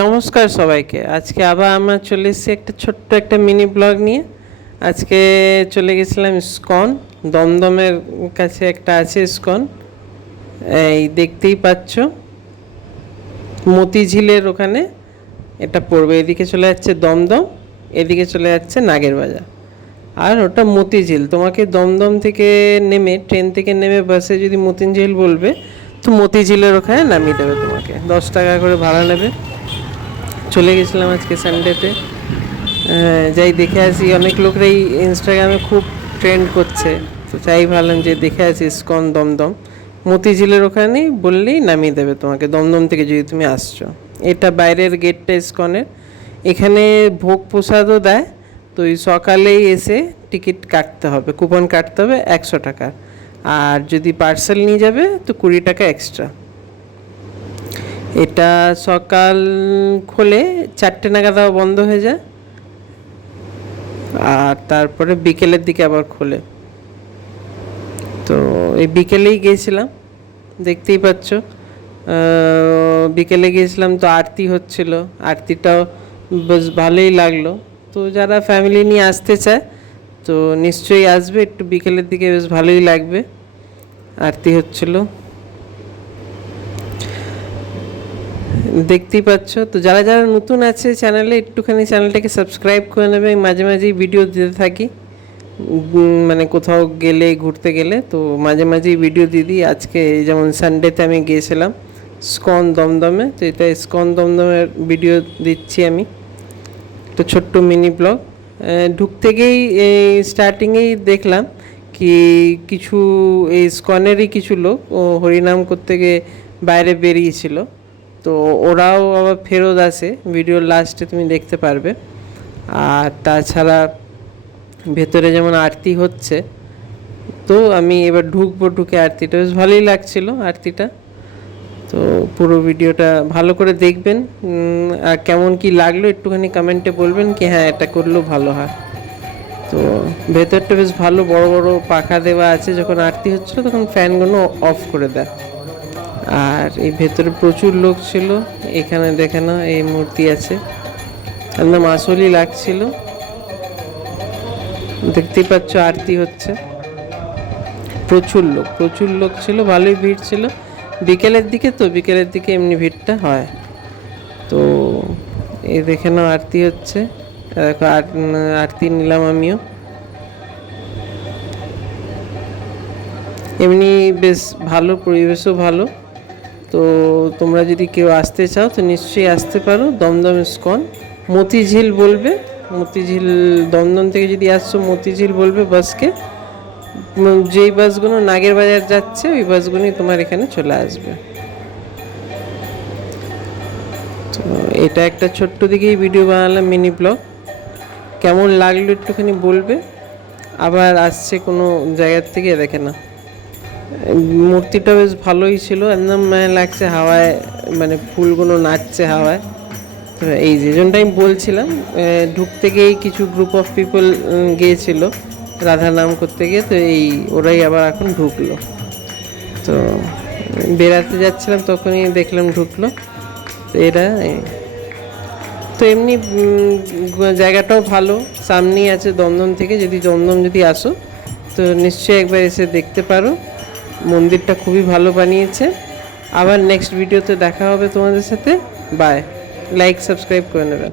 নমস্কার সবাইকে। আজকে আবার আমরা চলে এসেছি একটা ছোট্ট একটা মিনি ব্লগ নিয়ে। আজকে চলে গেছিলাম ইসকন, দমদমের কাছে একটা আছে ইসকন, এই দেখতেই পাচ্ছ মতিঝিলের ওখানে এটা পড়বে। এদিকে চলে যাচ্ছে দমদম, এদিকে চলে যাচ্ছে নাগের বাজার, আর ওটা মতিঝিল। তোমাকে দমদম থেকে নেমে, ট্রেন থেকে নেমে বাসে যদি মতিঝিল বলবে তো মতিঝিলের ওখানে নামিয়ে দেবে। তোমাকে 10 টাকা করে ভাড়া নেবে। চলে গেছিলাম আজকে সানডেতে, যাই দেখে আসি। অনেক লোকরাই ইনস্টাগ্রামে খুব ট্রেন্ড করছে, তো চাই ভাবলাম যে দেখে আসি ইসকন দমদম। মতিঝিলের ওখানেই বললেই নামিয়ে দেবে তোমাকে, দমদম থেকে যদি তুমি আসছো। এটা বাইরের গেটটা ইসকনের। এখানে ভোগ প্রসাদও দেয়, তো ওই সকালেই এসে টিকিট কাটতে হবে, কুপন কাটতে হবে 100 টাকা। আর যদি পার্সেল নিয়ে যাবে তো 20 টাকা এক্সট্রা। এটা সকাল খোলে 4টে নাগাদ বন্ধ হয়ে যায়, আর তারপরে বিকেলের দিকে আবার খোলে। তো এই বিকেলেই গিয়েছিলাম, দেখতেই পাচ্ছ। বিকেলে গিয়েছিলাম তো আরতি হচ্ছিল, আরতিটাও বেশ ভালোই লাগলো। তো যারা ফ্যামিলি নিয়ে আসতে চায় তো নিশ্চয়ই আসবে, একটু বিকেলের দিকে বেশ ভালোই লাগবে। আরতি হচ্ছিল দেখতেই পাচ্ছ। তো যারা যারা নতুন আছে চ্যানেলে, একটুখানি চ্যানেলটাকে সাবস্ক্রাইব করে নেবে। মাঝে মাঝেই ভিডিও দিতে থাকি, মানে কোথাও গেলে, ঘুরতে গেলে তো মাঝে মাঝেই ভিডিও দিয়ে দিই। আজকে যেমন সানডেতে আমি গিয়েছিলাম ইসকন দমদমে, তো এটা ইসকন দমদমের ভিডিও দিচ্ছি আমি, তো ছোট্ট মিনি ব্লগ। ঢুকতে গিয়েই স্টার্টিংয়েই দেখলাম কি কিছু এই ইসকনেরই কিছু লোক হরিনাম করতে গিয়ে বাইরে বেরিয়েছিল, তো ওরাও আবার ফেরত আসে, ভিডিওর লাস্টে তুমি দেখতে পারবে। আর তাছাড়া ভেতরে যেমন আরতি হচ্ছে, তো আমি এবার ঢুকবো, ঢুকে আরতিটা বেশ ভালোই লাগছিল আরতিটা। তো পুরো ভিডিওটা ভালো করে দেখবেন, আর কেমন কি লাগলো একটুখানি কমেন্টে বলবেন কি হ্যাঁ এটা করলেও ভালো হয়। তো ভেতরটা বেশ ভালো, বড় বড় পাখা দেওয়া আছে। যখন আরতি হচ্ছিল তখন ফ্যানগুলো অফ করে দেয়। আর এই ভেতরে প্রচুর লোক ছিল। এখানে দেখে না, এই মূর্তি আছে, একদম আসলই লাগছিল। দেখতেই পাচ্ছ আরতি হচ্ছে, প্রচুর লোক ছিল, ভালোই ভিড় ছিল। বিকেলের দিকে, তো বিকেলের দিকে এমনি ভিড়টা হয়। তো এই দেখে নাও আরতি হচ্ছে, দেখো আরতি নিলাম আমিও। এমনি বেশ ভালো, পরিবেশও ভালো। তো তোমরা যদি কেউ আসতে চাও তো নিশ্চয়ই আসতে পারো। দমদম ইসকন, মতিঝিল বলবে, মতিঝিল দমদম থেকে যদি আসছো মতিঝিল বলবে বাসকে। যেই বাসগুলো নাগের বাজার যাচ্ছে ওই বাসগুলোই তোমার এখানে চলে আসবে। তো এটা একটা ছোট্ট দিকেই ভিডিও বানালাম, মিনি ব্লগ। কেমন লাগলো একটুখানি বলবে। আবার আসছে কোনো জায়গার থেকে, দেখে না মূর্তিটা বেশ ভালোই ছিল, একদম মানে লাগছে হাওয়ায়, মানে ফুলগুলো নাচছে হাওয়ায়। তো এই যে জন্যটা আমি বলছিলাম, ঢুকতে গিয়েই কিছু গ্রুপ অফ পিপল গিয়েছিল রাধা নাম করতে গিয়ে, তো এই ওরাই আবার এখন ঢুকলো। তো বেড়াতে যাচ্ছিলাম তখনই দেখলাম ঢুকলো। তো এরা তো এমনি জায়গাটাও ভালো, সামনেই আছে দমদম থেকে। দমদম যদি আসো তো নিশ্চয়ই একবার এসে দেখতে পারো। মন্দিরটা খুবই ভালো বানিয়েছে। আবার নেক্সট ভিডিওতে দেখা হবে তোমাদের সাথে। বাই, লাইক সাবস্ক্রাইব করে নেবেন।